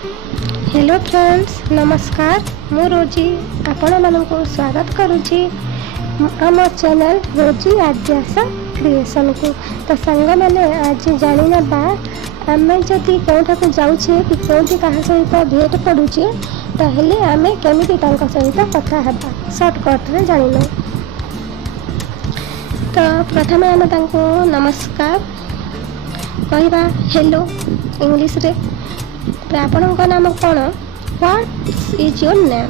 Hello friends, नमस्कार। मु रोजी आपण मानक स्वागत करुच्ची आम चैनल रोजी आद्यासा क्रिएशन को। तो सांग मैंने आज जानी ना आम जदि कौटा को जाऊे कि कौटी क्या सहित भेट पड़ुचे ताहले आमे केमिति तांका सहित कथा हेबा शॉर्टकट रे जानिनो। तो प्रथमे आमे तांको नमस्कार कहवा हेलो इंग्लिश रे। आपणक नाम कौन? What is your name?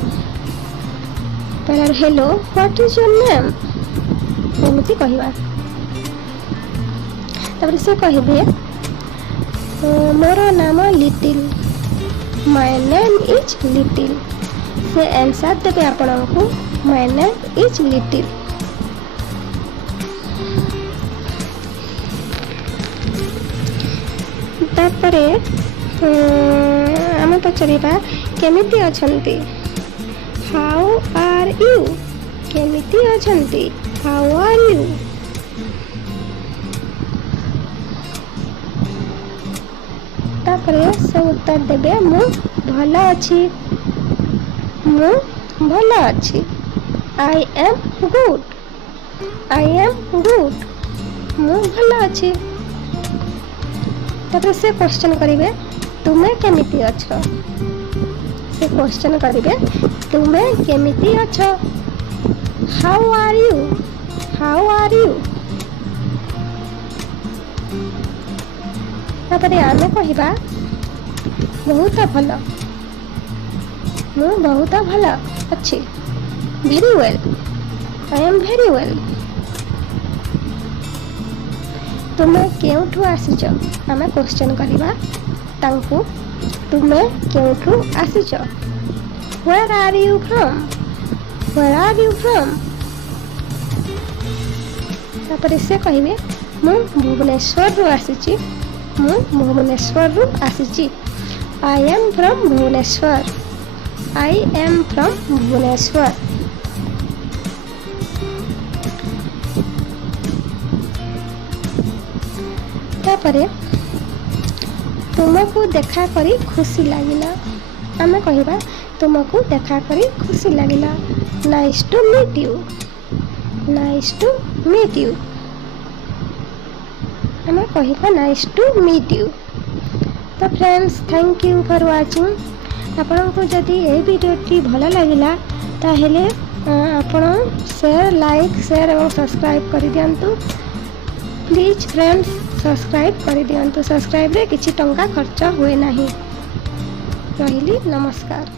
पहले hello what is your name एमती कहवा। तापर से कहबे मोर नाम Little, my name is Little. से आंसर देबे आपणको माय नेम इज लिटिल। तापरे आम पचारिबा केमिति अछंती, हाउ आर यू? केमिति अछंती, हाउ आर यू? तापरे से उत्तर देबे मु भल अछि, मु भल अछि। I am good, I am good, मु भल अछि। तापरे से क्वेश्चन करिवे तुमे केमिति अछ? से क्वेश्चन करिवे तुमे केमिति अछ? How are you? How are you? तापरे आमे कहिबा बहुत भल, मु बहुत भल अछि। Very well, I am very well. तुमे केउठु आसिछ? आमे क्वेश्चन करिबा तांकु तुमे केउठु आसिछ? Where are you from? Where are you from? तापरे से कहिबे मु भुवनेश्वर रु आसिछि, मु भुवनेश्वर रु आसिछि। I am from Bhubaneswar, I am from Bhubaneswar. तापरे तुमको देखा करी खुशी लागिला। आमे कहिबा तुमको देखा करी खुशी लागिला। Nice to meet you, nice to meet you. आमे कहिबा नाइस टू मीट यू। तो friends, thank you for watching. आपनको जदि ए वीडियोटी भल लागिला ताहेले आपण शेयर, लाइक, शेयर और सब्सक्राइब कर दियंतु। प्लीज फ्रेंड्स सब्सक्राइब कर दियंतु। सब्सक्राइब रे किछि टंका खर्च हुए नाही। रहिली, नमस्कार।